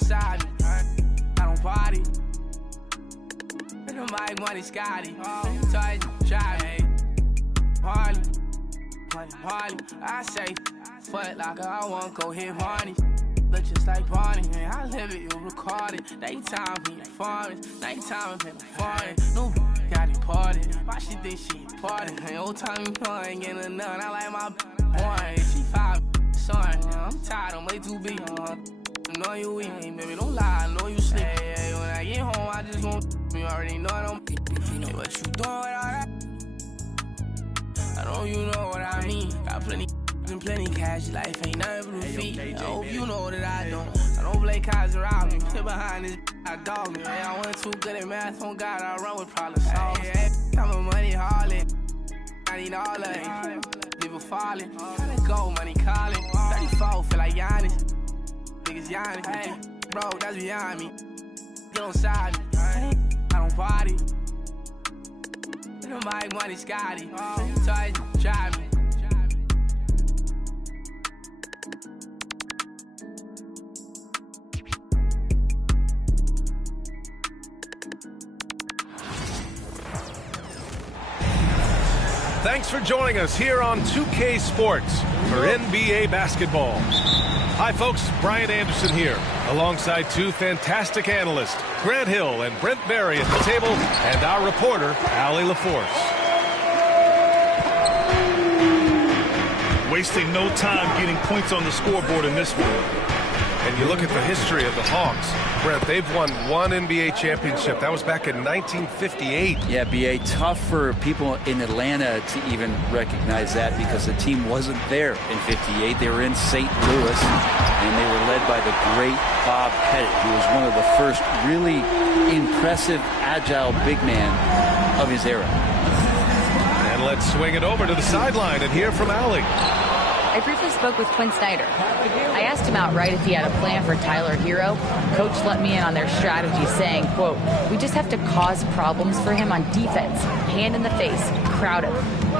don't side me. I don't party. And the mic money Scotty. So I drive me. Harley. Harley. I say, foot locker, I won't go hit Barney. Look just like Barney, man. I live it, you record it. Daytime when you farming, nighttime when you farming. No, got it parted. Why she think she parted? Hey, old time you know I ain't getting none. I like my boy. She 5, son. I'm tired, I'm way too big. I know you weak, baby, don't lie. I know you sleep. Hey, when I get home, I just won't. You already know I don't. Hey, what you doing with all that? I know you know what I mean. Got plenty cash, life ain't nothing but a feet. I hope you know that I don't play cards around me. Sit behind this, I dog me. Man, I wasn't too good at math, on God, I run with problem solvers. I'm a money harlot, I need all of it. People falling, gotta go, money calling. 34, feel like Giannis, niggas Giannis. Hey, bro, that's beyond me. Get on side me, I don't party. And the mic money Scotty, so I drive me. Thanks for joining us here on 2K Sports for NBA basketball. Hi folks, Brian Anderson here, alongside two fantastic analysts, Grant Hill and Brent Berry at the table, and our reporter, Allie LaForce. Wasting no time getting points on the scoreboard in this one. And you look at the history of the Hawks, Brent, they've won one NBA championship. That was back in 1958. Yeah, B.A., tough for people in Atlanta to even recognize that because the team wasn't there in 58. They were in St. Louis, and they were led by the great Bob Pettit, who was one of the first really impressive, agile big man of his era. And let's swing it over to the sideline and hear from Allie. I briefly spoke with Quinn Snyder. I asked him outright if he had a plan for Tyler Hero. Coach let me in on their strategy, saying, quote, "We just have to cause problems for him on defense, hand in the face, crowd him,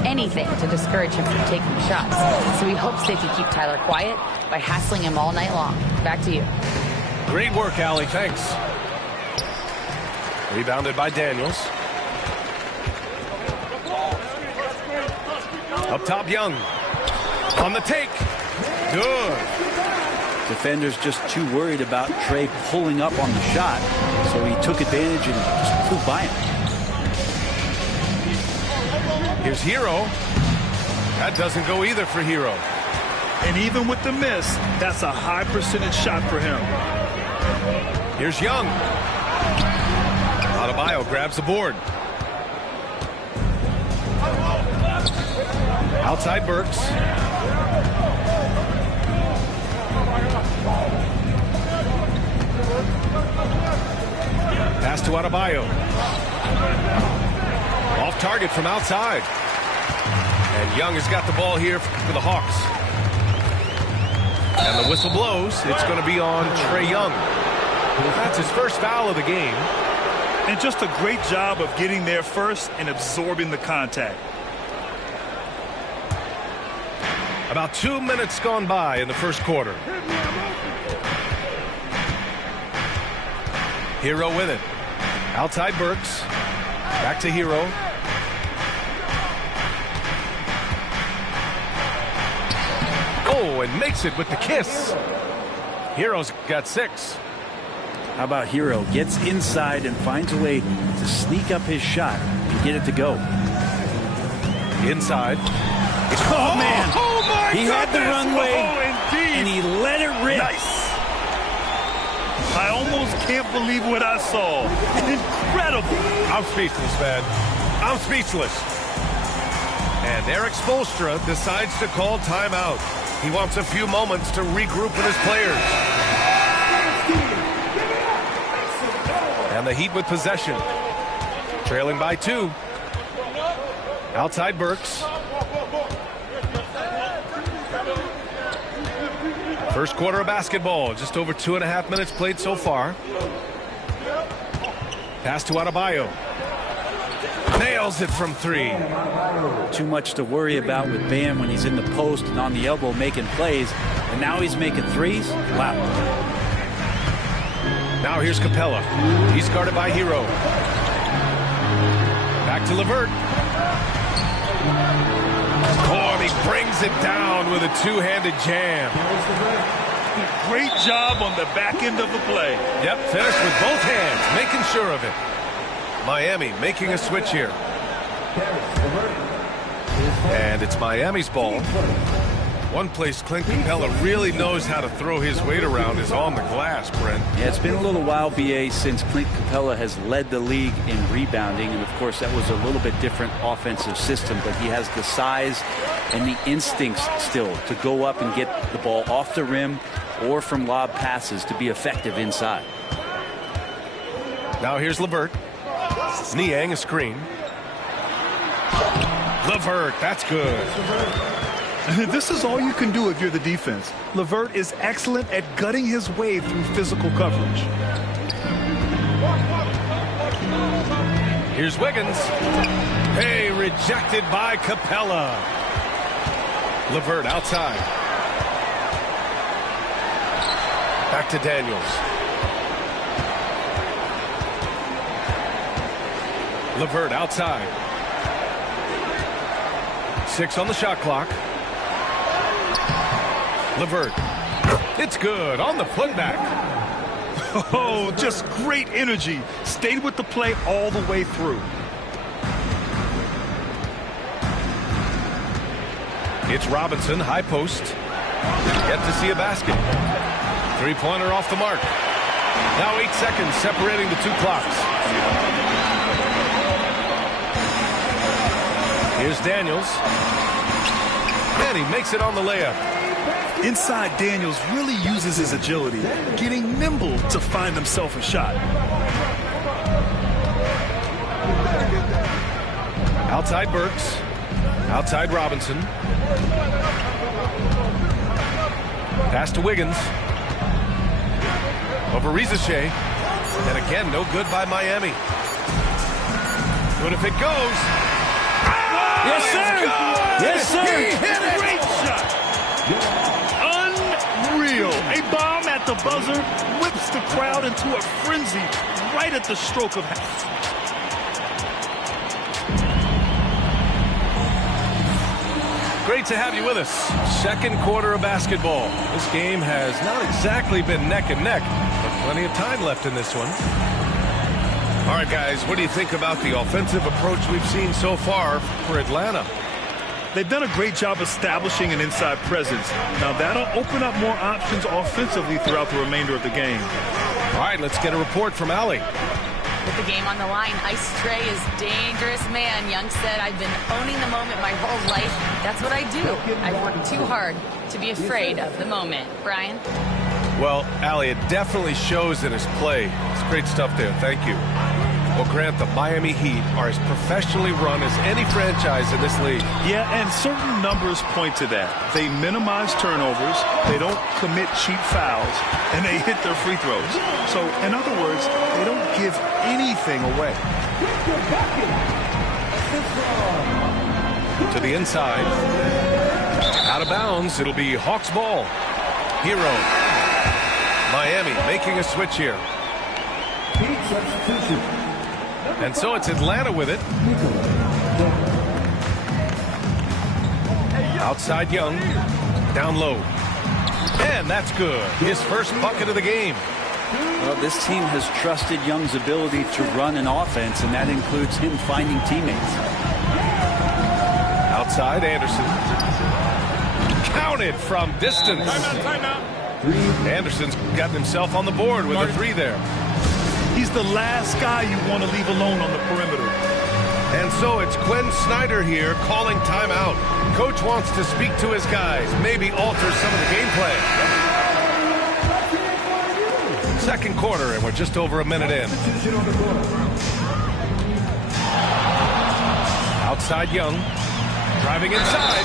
anything to discourage him from taking shots. So he hopes they can keep Tyler quiet by hassling him all night long." Back to you. Great work, Allie. Thanks. Rebounded by Daniels. Up top, Young. On the take. Good. Defenders just too worried about Trey pulling up on the shot, so he took advantage and just flew by him. Here's Hero. That doesn't go either for Hero. And even with the miss, that's a high percentage shot for him. Here's Young. Adebayo grabs the board. Outside Burks. Pass to Adebayo. Off target from outside. And Young has got the ball here for the Hawks. And the whistle blows. It's going to be on Trae Young. That's his first foul of the game. And just a great job of getting there first and absorbing the contact. About 2 minutes gone by in the first quarter. Hero with it. Outside Burks. Back to Hero. Oh, and makes it with the kiss. Hero's got 6. How about Hero? Gets inside and finds a way to sneak up his shot and get it to go. Inside. Oh, man. Oh, my He had the runway, and he let it rip. Nice. I almost can't believe what I saw. Incredible. I'm speechless, man. I'm speechless. And Eric Spoelstra decides to call timeout. He wants a few moments to regroup with his players. And the Heat with possession. Trailing by 2. Outside Burks. First quarter of basketball. Just over 2.5 minutes played so far. Pass to Adebayo. Nails it from 3. Too much to worry about with Bam when he's in the post and on the elbow making plays. And now he's making threes. Wow. Now here's Capella. He's guarded by Hero. Back to Levert. Oh, and he brings it down with a two-handed jam. Great job on the back end of the play. Yep, finished with both hands, making sure of it. Miami making a switch here. And it's Miami's ball. One place Clint Capella really knows how to throw his weight around is on the glass, Brent. Yeah, it's been a little while, BA, since Clint Capella has led the league in rebounding. And, of course, that was a little bit different offensive system. But he has the size and the instincts still to go up and get the ball off the rim or from lob passes to be effective inside. Now here's Levert. Niang a screen. Levert, that's good. This is all you can do if you're the defense. Levert is excellent at gutting his way through physical coverage. Here's Wiggins. Hey, rejected by Capella. Levert outside. Back to Daniels. Levert outside. 6 on the shot clock. Levert. It's good on the putback. Oh, just great energy. Stayed with the play all the way through. It's Robinson, high post. Yet to see a basket. Three-pointer off the mark. Now 8 seconds separating the two clocks. Here's Daniels. And he makes it on the layup. Inside, Daniels really uses his agility, getting nimble to find himself a shot. Outside Burks. Outside Robinson. Pass to Wiggins. Over Rizachet. And again, no good by Miami. But if it goes... Yes, sir! Yes, sir! He hit it! Great shot! Unreal. A bomb at the buzzer whips the crowd into a frenzy right at the stroke of half. Great to have you with us. Second quarter of basketball. This game has not exactly been neck and neck, but plenty of time left in this one. All right, guys, what do you think about the offensive approach we've seen so far for Atlanta? They've done a great job establishing an inside presence. Now that'll open up more options offensively throughout the remainder of the game. All right, let's get a report from Allie. With the game on the line, Ice Trey is dangerous, man. Young said, I've been owning the moment my whole life. That's what I do. I've worked too hard to be afraid of the moment. Brian? Well, Allie, it definitely shows in his play. It's great stuff there. Thank you. Well, Grant, the Miami Heat are as professionally run as any franchise in this league. Yeah, and certain numbers point to that. They minimize turnovers, they don't commit cheap fouls, and they hit their free throws. So, in other words, they don't give anything away. To the inside. Out of bounds. It'll be Hawks ball. Hero. Miami making a switch here. And so it's Atlanta with it. Outside Young. Down low. And that's good. His first bucket of the game. Well, this team has trusted Young's ability to run an offense, and that includes him finding teammates. Outside Anderson. Counted from distance. Timeout. Anderson's gotten himself on the board with a three there. He's the last guy you want to leave alone on the perimeter. And so it's Quinn Snyder here calling timeout. Coach wants to speak to his guys, maybe alter some of the gameplay. Second quarter, and we're just over a minute in. Outside Young. Driving inside.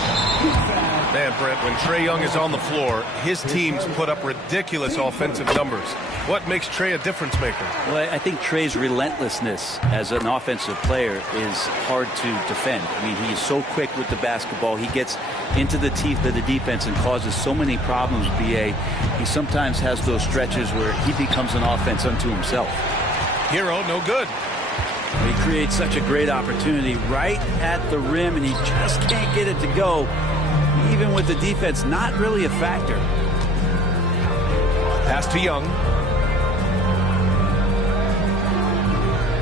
Man, Brent, when Trae Young is on the floor, his teams put up ridiculous offensive numbers. What makes Trae a difference maker? Well, I think Trae's relentlessness as an offensive player is hard to defend. I mean, he is so quick with the basketball. He gets into the teeth of the defense and causes so many problems, B.A. He sometimes has those stretches where he becomes an offense unto himself. Hero, no good. He creates such a great opportunity right at the rim, and he just can't get it to go. Even with the defense not really a factor. Pass to Young.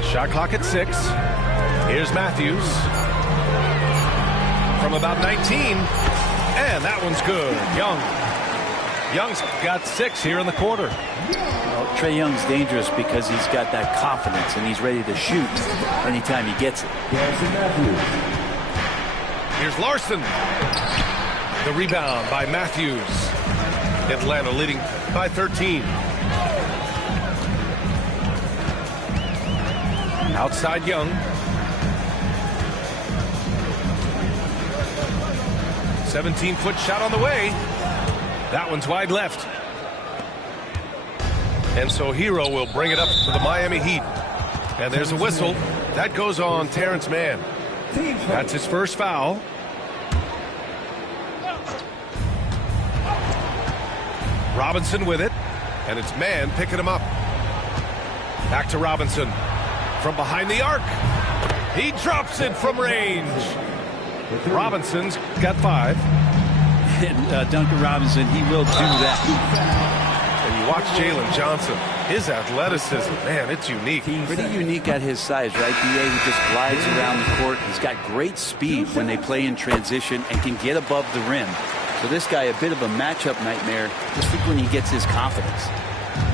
Shot clock at 6. Here's Matthews. From about 19. And that one's good. Young's got 6 here in the quarter. Well, Trae Young's dangerous because he's got that confidence and he's ready to shoot anytime he gets it. Here's Larson. The rebound by Matthews. Atlanta leading by 13. Outside Young. 17-foot shot on the way. That one's wide left. And so Hero will bring it up for the Miami Heat. And there's a whistle. That goes on Terrence Mann. That's his first foul. Robinson with it, and it's Mann picking him up. Back to Robinson from behind the arc. He drops it from range. Robinson's got 5. And Duncan Robinson, he will do that. And you watch Jalen Johnson. His athleticism, man, it's unique. Pretty unique at his size, right, B.A.? He just glides around the court. He's got great speed when they play in transition and can get above the rim. So this guy, a bit of a matchup nightmare, just when he gets his confidence.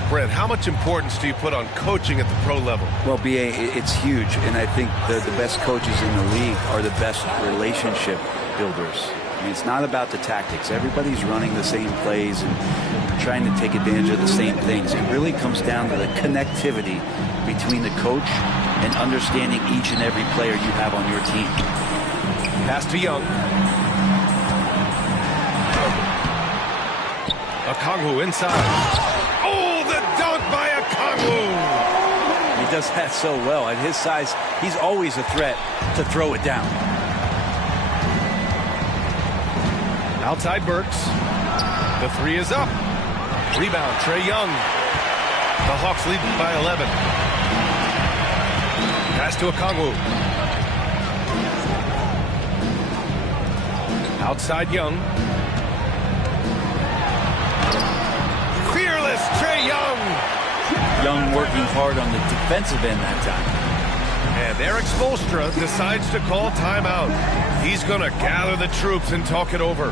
Brent, how much importance do you put on coaching at the pro level? Well, B.A., it's huge, and I think the best coaches in the league are the best relationship builders. I mean, it's not about the tactics. Everybody's running the same plays and trying to take advantage of the same things. It really comes down to the connectivity between the coach and understanding each and every player you have on your team. Pass to Young. Okongwu inside. Oh, the dunk by Okongwu! He does that so well. At his size, he's always a threat to throw it down. Outside Burks. The 3 is up. Rebound, Trae Young. The Hawks lead by 11. Pass to Okongwu. Outside Young. Fearless Trae Young. Young working hard on the defensive end that time. And Eric Spoelstra decides to call timeout. He's going to gather the troops and talk it over.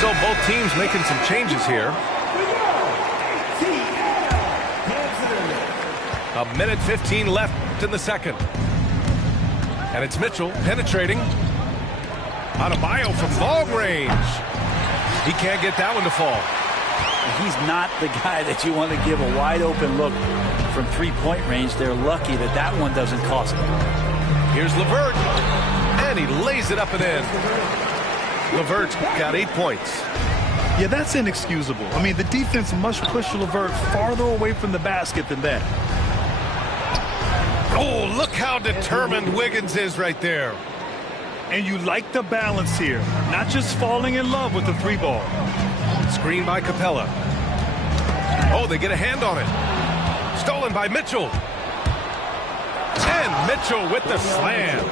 So both teams making some changes here. A minute 15 left in the second. And it's Mitchell penetrating. Adebayo from long range. He can't get that one to fall. He's not the guy that you want to give a wide open look from three-point range. They're lucky that that one doesn't cost them. Here's LeVert. And he lays it up and in. LeVert's got 8 points. Yeah, that's inexcusable. I mean, the defense must push LeVert farther away from the basket than that. Oh, look how determined Wiggins is right there. And you like the balance here. Not just falling in love with the 3-ball. Screen by Capella. Oh, they get a hand on it. Stolen by Mitchell. And Mitchell with the slam.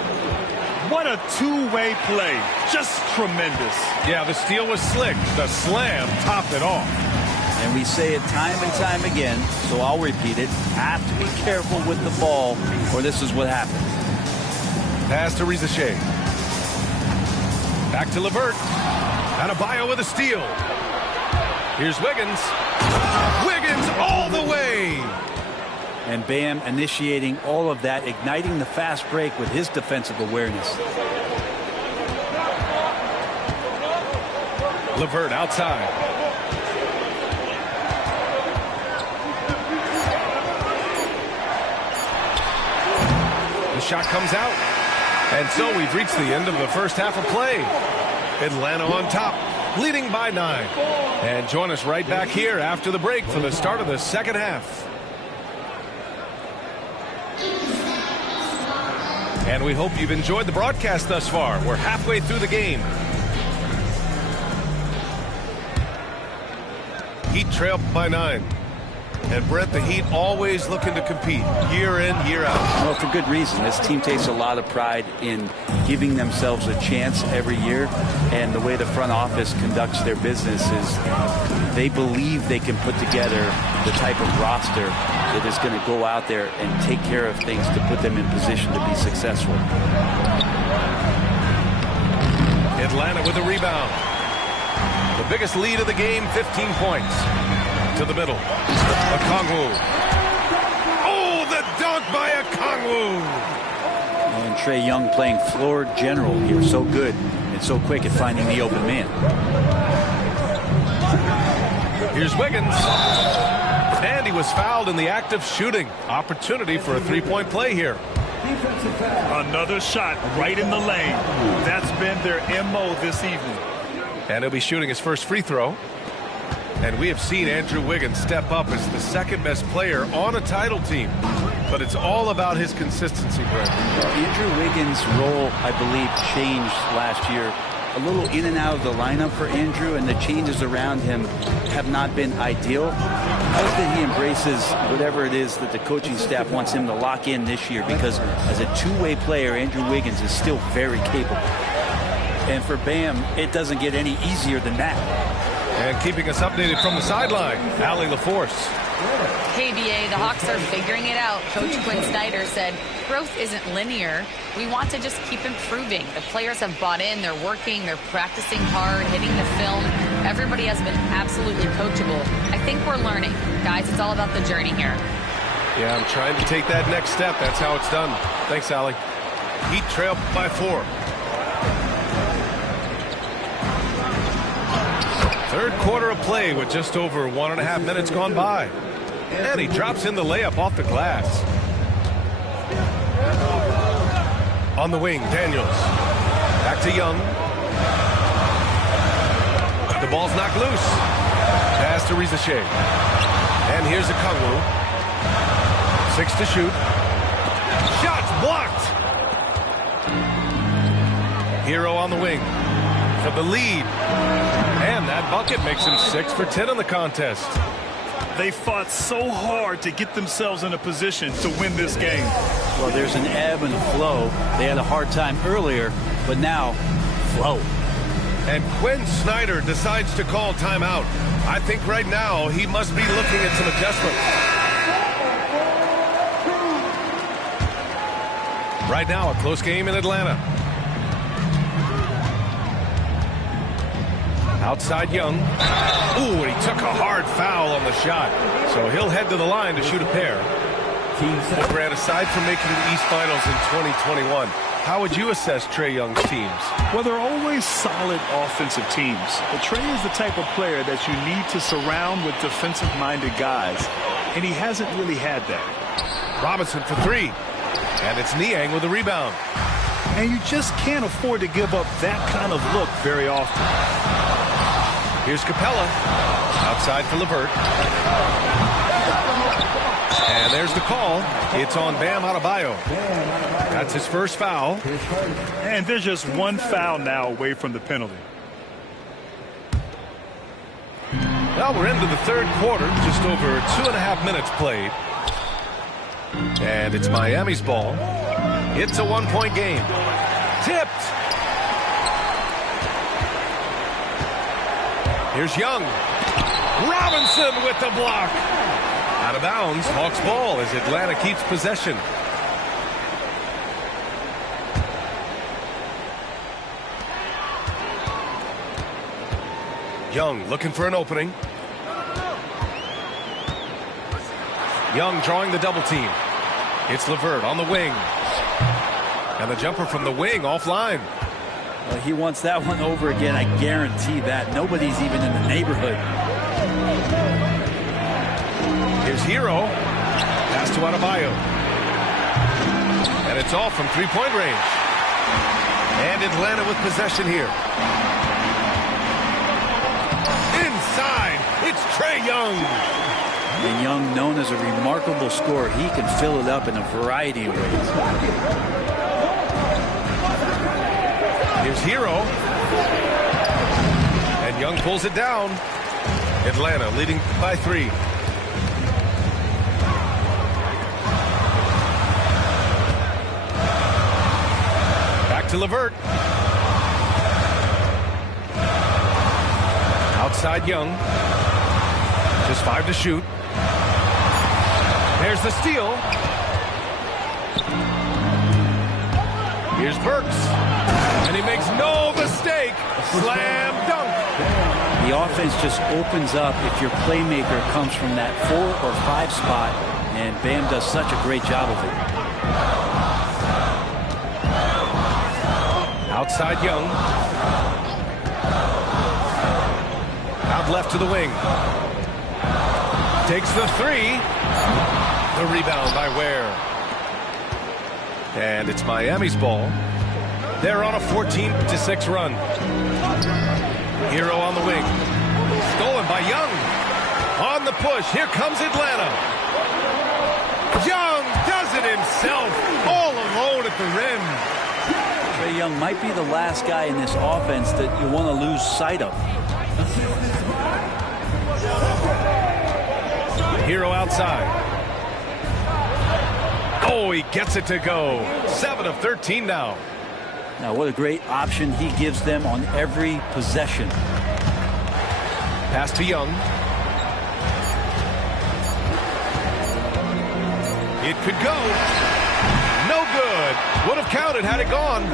What a two-way play. Just tremendous. Yeah, the steal was slick. The slam topped it off. And we say it time and time again, so I'll repeat it. Have to be careful with the ball, or this is what happens. Pass to Rizachet. Back to LeVert. Adebayo with a steal. Here's Wiggins. Wiggins all the way. And Bam initiating all of that, igniting the fast break with his defensive awareness. LeVert outside. The shot comes out. And so we've reached the end of the first half of play. Atlanta on top, leading by 9. And join us right back here after the break for the start of the second half. And we hope you've enjoyed the broadcast thus far. We're halfway through the game. Heat trail by 9. And Brett, the Heat always looking to compete year in, year out. Well, for good reason. This team takes a lot of pride in giving themselves a chance every year. And the way the front office conducts their business is they believe they can put together the type of roster that is going to go out there and take care of things to put them in position to be successful. Atlanta with a rebound. The biggest lead of the game, 15 points. To the middle. Okongwu. Oh, the dunk by Okongwu. And Trae Young playing floor general here. So good and so quick at finding the open man. Here's Wiggins. And he was fouled in the act of shooting. Opportunity for a three-point play here. Another shot right in the lane. That's been their MO this evening. And he'll be shooting his first free throw. And we have seen Andrew Wiggins step up as the second best player on a title team. But it's all about his consistency, Brent. Well, Andrew Wiggins' role, I believe, changed last year. A little in and out of the lineup for Andrew, and the changes around him have not been ideal. I hope that he embraces whatever it is that the coaching staff wants him to lock in this year, because as a two-way player, Andrew Wiggins is still very capable. And for Bam, it doesn't get any easier than that. And keeping us updated from the sideline, Allie LaForce. Hey, BA, the Hawks are figuring it out. Coach Quinn Snyder said, growth isn't linear. We want to just keep improving. The players have bought in. They're working. They're practicing hard, hitting the film. Everybody has been absolutely coachable. I think we're learning. Guys, it's all about the journey here. Yeah, I'm trying to take that next step. That's how it's done. Thanks, Allie. Heat trail by 4. Third quarter of play with just over 1.5 minutes gone by. And he drops in the layup off the glass. On the wing, Daniels. Back to Young. The ball's knocked loose. Pass to Rizashea. And here's Okongwu. 6 to shoot. Shots blocked. Hero on the wing for the lead. And that bucket makes him 6 for 10 in the contest. They fought so hard to get themselves in a position to win this game. Well, there's an ebb and flow. They had a hard time earlier, but now, flow. And Quinn Snyder decides to call timeout. I think right now he must be looking at some adjustments. Right now, a close game in Atlanta. Outside Young. Ooh, and he took a hard foul on the shot. So he'll head to the line to shoot a pair. Well, Grant, aside from making the East Finals in 2021, how would you assess Trae Young's teams? Well, they're always solid offensive teams. But Trae is the type of player that you need to surround with defensive-minded guys. And he hasn't really had that. Robinson for 3. And it's Niang with a rebound. And you just can't afford to give up that kind of look very often. Here's Capella. Outside for LeVert. And there's the call. It's on Bam Adebayo. That's his first foul. And there's just one foul now away from the penalty. Well, we're into the third quarter. Just over 2.5 minutes played. And it's Miami's ball. It's a 1-point game. Tipped. Here's Young. Robinson with the block. Out of bounds. Hawks ball as Atlanta keeps possession. Young looking for an opening. Young drawing the double team. It's LeVert on the wing. And the jumper from the wing offline. Well, he wants that one over again. I guarantee that. Nobody's even in the neighborhood. Here's Hero. Pass to Adebayo. And it's all from three-point range. And Atlanta with possession here. Inside, it's Trae Young. And Young, known as a remarkable scorer, he can fill it up in a variety of ways. Here's Hero. And Young pulls it down. Atlanta leading by 3. Back to LeVert. Outside Young. Just 5 to shoot. There's the steal. Here's Burks. And he makes no mistake. Slam dunk. The offense just opens up if your playmaker comes from that 4 or 5 spot, and Bam does such a great job of it. Outside Young. Out left to the wing. Takes the 3. The rebound by Ware. And it's Miami's ball. They're on a 14-6 run. Hero on the wing. Stolen by Young. On the push. Here comes Atlanta. Young does it himself. All alone at the rim. Trae Young might be the last guy in this offense that you want to lose sight of. Hero outside. Oh, he gets it to go. 7 of 13 now. Now, what a great option he gives them on every possession. Pass to Young. It could go. No good. Would have counted had it gone.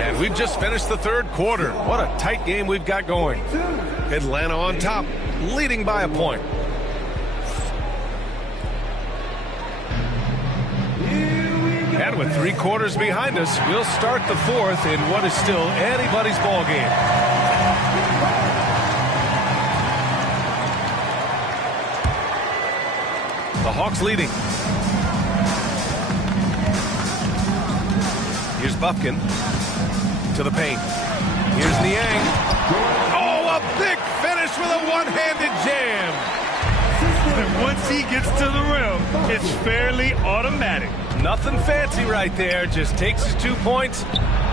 And we've just finished the third quarter. What a tight game we've got going. Atlanta on top, leading by a point. And with 3 quarters behind us, we'll start the fourth in what is still anybody's ball game. The Hawks leading. Here's Buffkin to the paint. Here's Niang. Oh, a big finish with a one-handed jam. And once he gets to the rim, it's fairly automatic. Nothing fancy right there. Just takes his 2 points,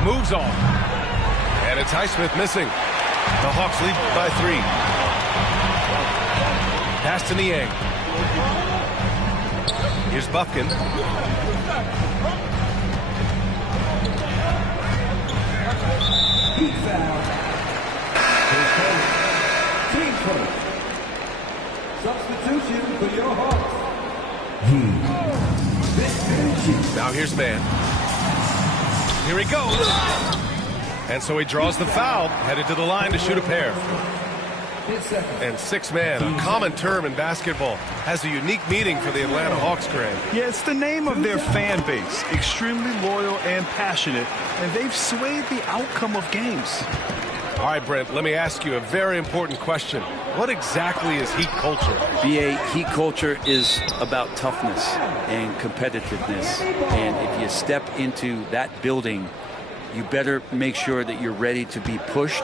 moves on. And it's Highsmith missing. The Hawks lead by 3. Pass to Niang. Here's Buffkin. Substitution for your Hawks. Now here's Mann. Here he goes. And so he draws the foul, headed to the line to shoot a pair. And 6-man, a common term in basketball, has a unique meaning for the Atlanta Hawks, Grant. Yeah, it's the name of their fan base. Extremely loyal and passionate, and they've swayed the outcome of games. All right, Brent, let me ask you a very important question. What exactly is Heat culture? BA, Heat culture is about toughness and competitiveness. And if you step into that building, you better make sure that you're ready to be pushed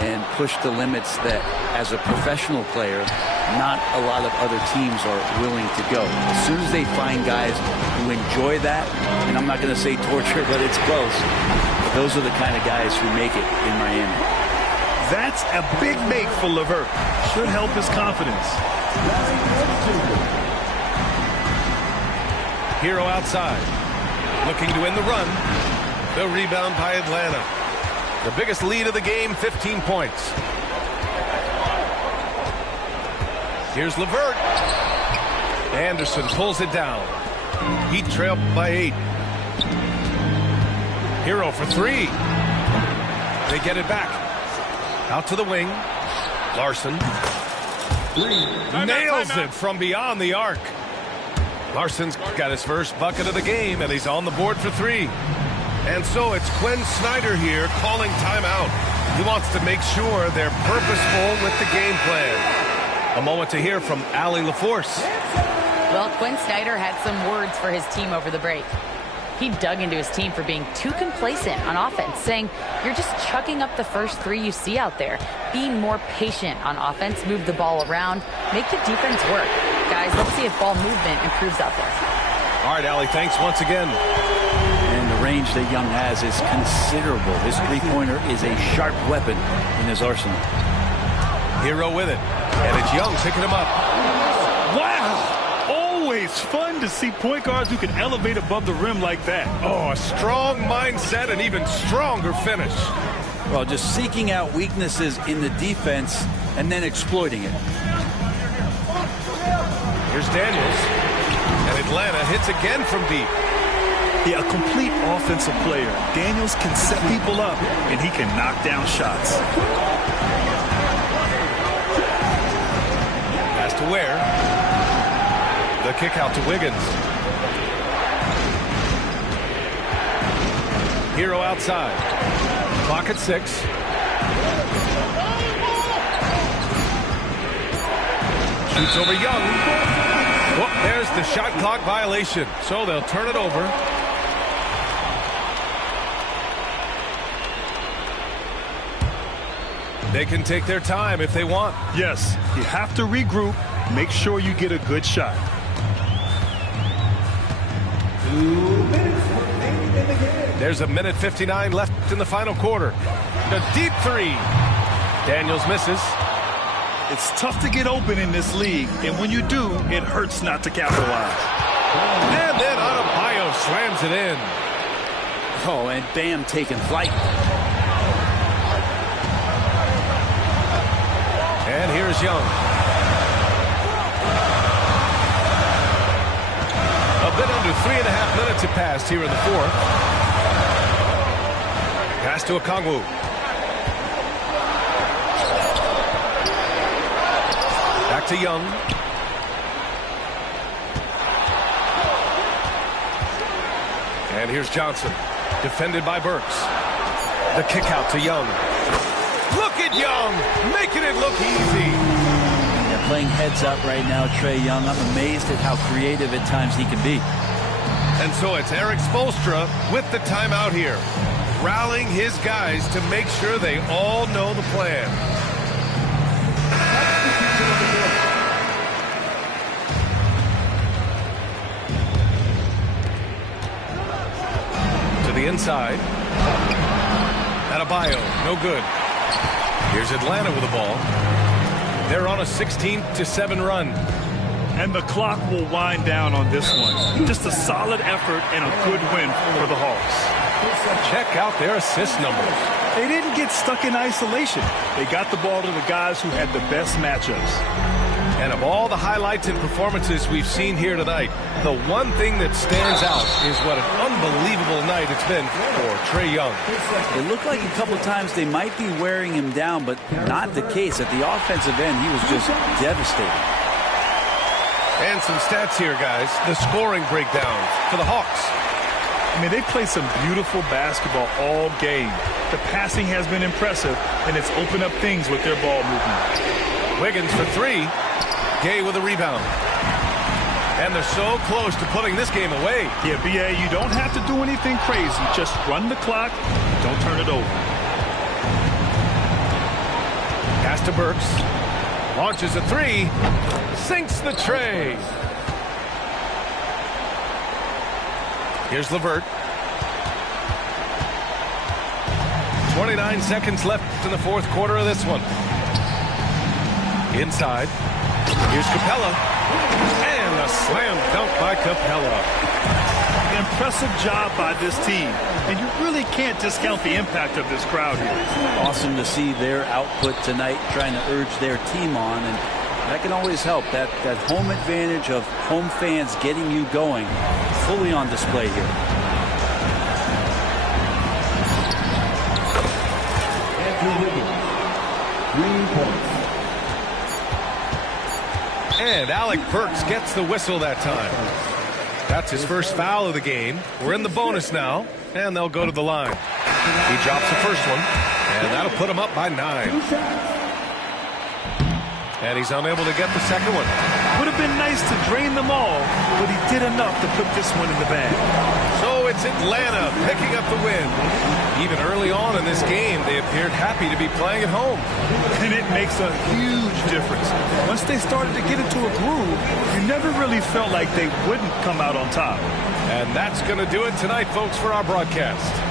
and push the limits that, as a professional player, not a lot of other teams are willing to go. As soon as they find guys who enjoy that, and I'm not going to say torture, but it's close, but those are the kind of guys who make it in Miami. That's a big make for LeVert. Should help his confidence. Hero outside, looking to win the run. The rebound by Atlanta. The biggest lead of the game, 15 points. Here's LeVert. Anderson pulls it down. Heat trail by 8. Hero for 3. They get it back. Out to the wing. Larson. Nails it from beyond the arc. Larson's got his first bucket of the game, and he's on the board for 3. And so it's Quinn Snyder here calling timeout. He wants to make sure they're purposeful with the game plan. A moment to hear from Allie LaForce. Well, Quinn Snyder had some words for his team over the break. He dug into his team for being too complacent on offense, saying, "You're just chucking up the first 3 you see out there. Be more patient on offense, move the ball around, make the defense work." Guys, let's see if ball movement improves out there. All right, Allie, thanks once again. And the range that Young has is considerable. His three-pointer is a sharp weapon in his arsenal. Hero with it, and it's Young picking him up. Wow! Always fun to see point guards who can elevate above the rim like that. Oh, a strong mindset and even stronger finish. Well, just seeking out weaknesses in the defense and then exploiting it. Here's Daniels, and Atlanta hits again from deep. Yeah, a complete offensive player. Daniels can set people up, and he can knock down shots. Pass to Ware. The kick out to Wiggins. Hero outside. Clock at 6. Shoots over Young. Oh, there's the shot clock violation. So they'll turn it over. They can take their time if they want. Yes, you have to regroup. Make sure you get a good shot. There's 1:59 left in the final quarter. The deep three. Daniels misses. It's tough to get open in this league, and when you do, it hurts not to capitalize. And then Adebayo slams it in. Oh, and Bam taking flight. And here's Young. A bit under 3.5 minutes have passed here in the fourth. Pass to Okongwu. Back to Young. And here's Johnson. Defended by Burks. The kick out to Young. Look at Young, making it look easy. Yeah, playing heads up right now, Trae Young. I'm amazed at how creative at times he can be. And so it's Eric Spoelstra with the timeout here, rallying his guys to make sure they all know the plan. To the inside. Adebayo, no good. Here's Atlanta with the ball. They're on a 16-7 run. And the clock will wind down on this one. Just a solid effort and a good win for the Hawks. Check out their assist numbers. They didn't get stuck in isolation. They got the ball to the guys who had the best matchups. And of all the highlights and performances we've seen here tonight, the one thing that stands out is what an unbelievable night it's been for Trae Young. It looked like a couple times they might be wearing him down, but not the case. At the offensive end, he was just devastating. And some stats here, guys. The scoring breakdown for the Hawks. I mean, they played some beautiful basketball all game. The passing has been impressive, and it's opened up things with their ball movement. Wiggins for 3. Gay with a rebound. And they're so close to putting this game away. Yeah, B.A., you don't have to do anything crazy. Just run the clock. Don't turn it over. Pass to Burks. Launches a 3. Sinks the tray. Here's LeVert. 29 seconds left in the fourth quarter of this one. Inside. Here's Capella. And a slam dunk by Capella. Impressive job by this team. And you really can't discount the impact of this crowd here. Awesome to see their output tonight, trying to urge their team on. And that can always help. That home advantage of home fans getting you going, fully on display here. And Alec Burks gets the whistle that time. That's his first foul of the game. We're in the bonus now, and they'll go to the line. He drops the first one, and that'll put him up by 9. And he's unable to get the second one. Would have been nice to drain them all, but he did enough to put this one in the bag. So it's Atlanta picking up the win. Even early on in this game, they appeared happy to be playing at home. And it makes a huge difference. Once they started to get into a groove, you never really felt like they wouldn't come out on top. And that's going to do it tonight, folks, for our broadcast.